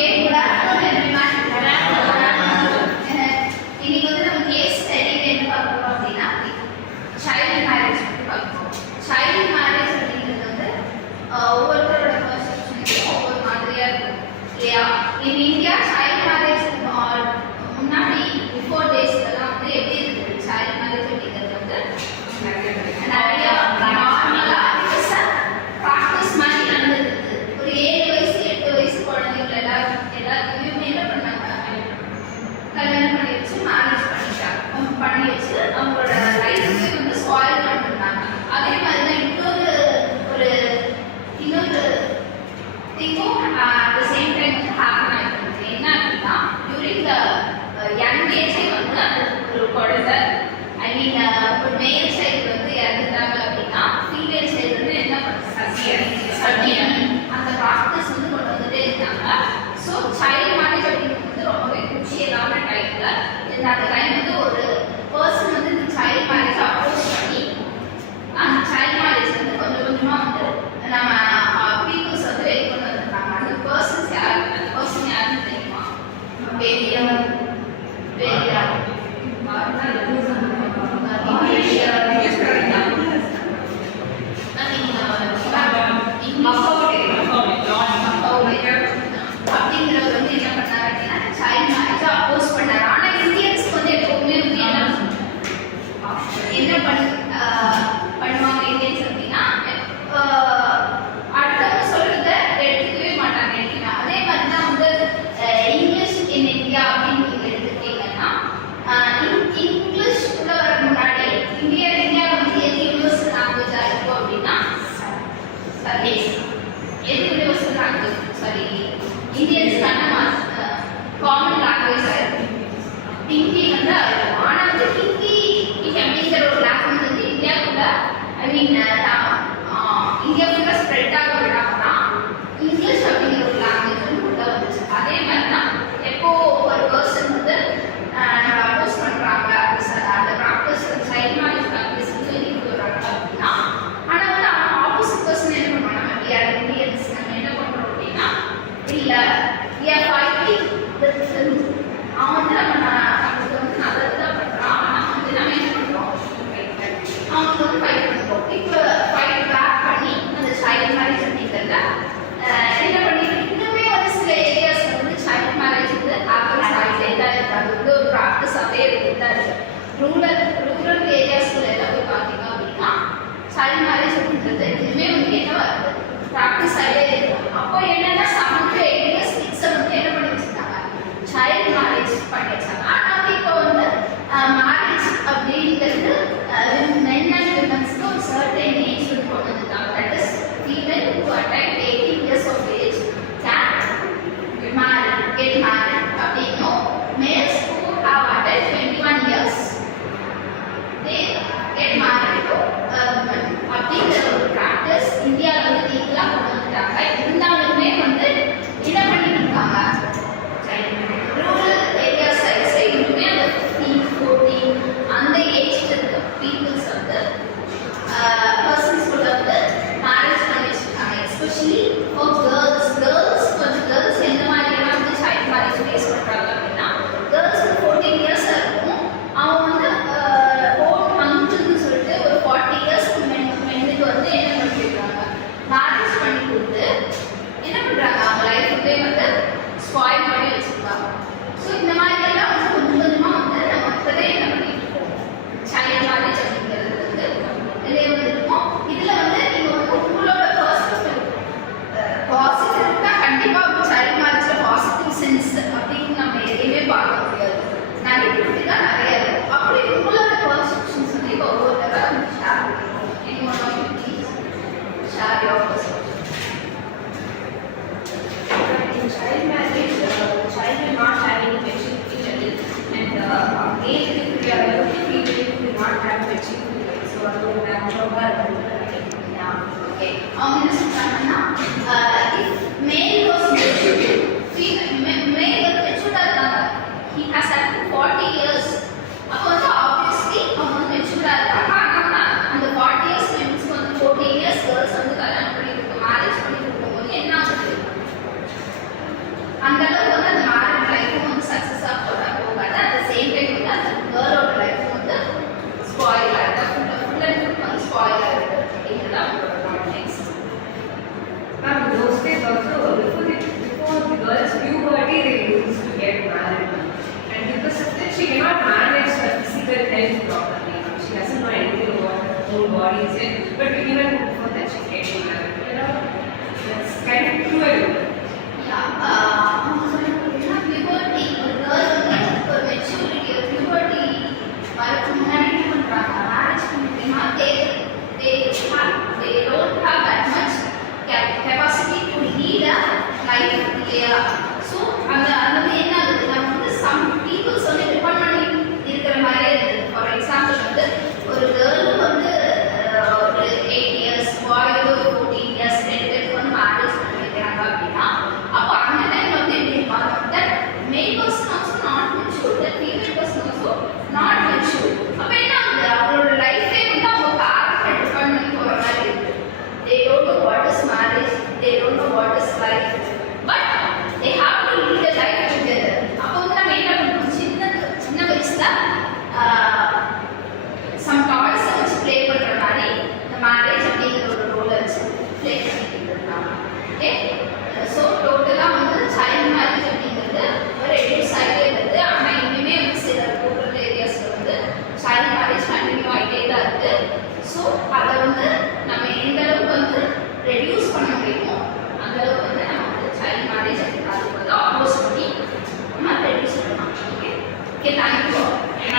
Okay, good afternoon everyone. Good afternoon. இன்னைக்கு வந்து நம்ம கேஸ் ஸ்டடில என்ன பார்க்க போறோம் அப்படின்னா சைல்ட் மேரேஜ் பத்தி பார்க்க போறோம். சைல்ட் மேரேஜ் அப்படிங்கிறது வந்து ஒவ்வொருத்தரோட பர்செப்ஷனுக்கு ஒவ்வொரு மாதிரியா இருக்கும் இல்லையா? இன் இந்தியா சைல்ட் மேரேஜ் முன்னாடி பிஃபோர் டேஸ்லாம் வந்து எப்படி இருந்தது? சைல்ட் மேரேஜ் அப்படிங்கிறது வந்து நிறைய நார்மலா ப்ராக்டிஸ் மாதிரி நடந்தது. ஒரு 7 வயசு 8 வயசு குழந்தைகள் எல்லாத்தையுமே என்ன பண்ணாங்க, கல்யாணம் பண்ணி வச்சு மேரேஜ் பண்ணி வச்சு அவங்களோட லைஃபுக்கு வந்து ஸ்பாயில் பண்ணிருந்தாங்க. அதே மாதிரி தான் இன்னொரு திங்கும் அட் த சேம் டைம் வந்து ஹேப்பன் ஆகிருந்தது. என்ன அப்படின்னா டியூரிங் த யங் ஏஜே வந்து ஒரு குழந்தை ஒரு மேல் சைடு வந்து இறந்துட்டாங்க அப்படின்னா ஃபீமேல் சைடு வந்து என்ன பண்ணுறாங்க, அந்த ப்ராக்டிஸ் வந்து கொண்டு வந்துட்டே இருக்காங்க. ஸோ சைல்ட் மேரேஜ் அப்படிங்கிறது வந்து ரொம்பவே குச்சியலான டைம்ல அந்த டைம் வந்து ஒரு பர்சன் வந்து இந்த சைல்ட் மேரேஜ் அப்ரோச் பண்ணி அந்த சைல்ட் மேரேஜ் வந்து கொஞ்சம் கொஞ்சமாக வந்து நம்ம பீப்புள்ஸ் வந்து வெளி கொண்டு வந்துருக்காங்க. அந்த பர்சன் யாருன்னு தெரியுமா? அப்படிங்கிறவர் வந்து என்ன பண்ணாரு அப்படின்னா சைல்ட் மேரேஜ் அப்போஸ் பண்ணாரு. ஆனா இந்தியன்ஸ்க்கு வந்து எப்பவுமே வந்து என்ன பண்ணுவாங்க இந்தியன்ஸ் அப்படின்னா அடுத்தவங்க சொல்றத எடுத்துக்கவே மாட்டாங்க. அதே மாதிரி தான் வந்து இங்கிலீஷ் இன் இந்தியா அப்படின்னு நீங்க எடுத்துக்கிட்டீங்கன்னா இங்கிலீஷ் உள்ள வர முன்னாடி இந்தியா வந்து எது யூனிவர்சல் லாங்குவேஜா இருக்கும் அப்படின்னா எது யூனிவர்சல் லாங்குவேஜ் இந்தியன்ஸ்க்கான காமன் லாங்குவேஜா இருக்கும். ஹிந்தி வந்து ஆனா வந்து ஹிந்தி அப்படிங்கிற ஒரு லாங்குவேஜ் வந்து இந்தியாவுக்குள்ள இந்தியாவுக்குள்ள ஸ்ப்ரெட் ஆக விடாமனா இங்கிலீஷ் அப்படிங்கிற ஒரு லாங்குவேஜ் வந்து உள்ள வந்துச்சு. அதே மாதிரி தான் எப்போ ஒரு பர்சன் வந்து நம்ம அப்போஸ் பண்றாங்க அந்த ப்ராக்டிஸ் சைல்ட் மேரேஜ் ப்ராக்டிஸ் வந்து வெளியிட்டு வராங்க அப்படின்னா ஆனா வந்து ஆப்போசிட் பர்சன் என்ன பண்ணுவாங்க, நம்ம இந்தியன்ஸ் நம்ம என்ன பண்றோம் அப்படின்னா இல்ல ஓகே ஸோ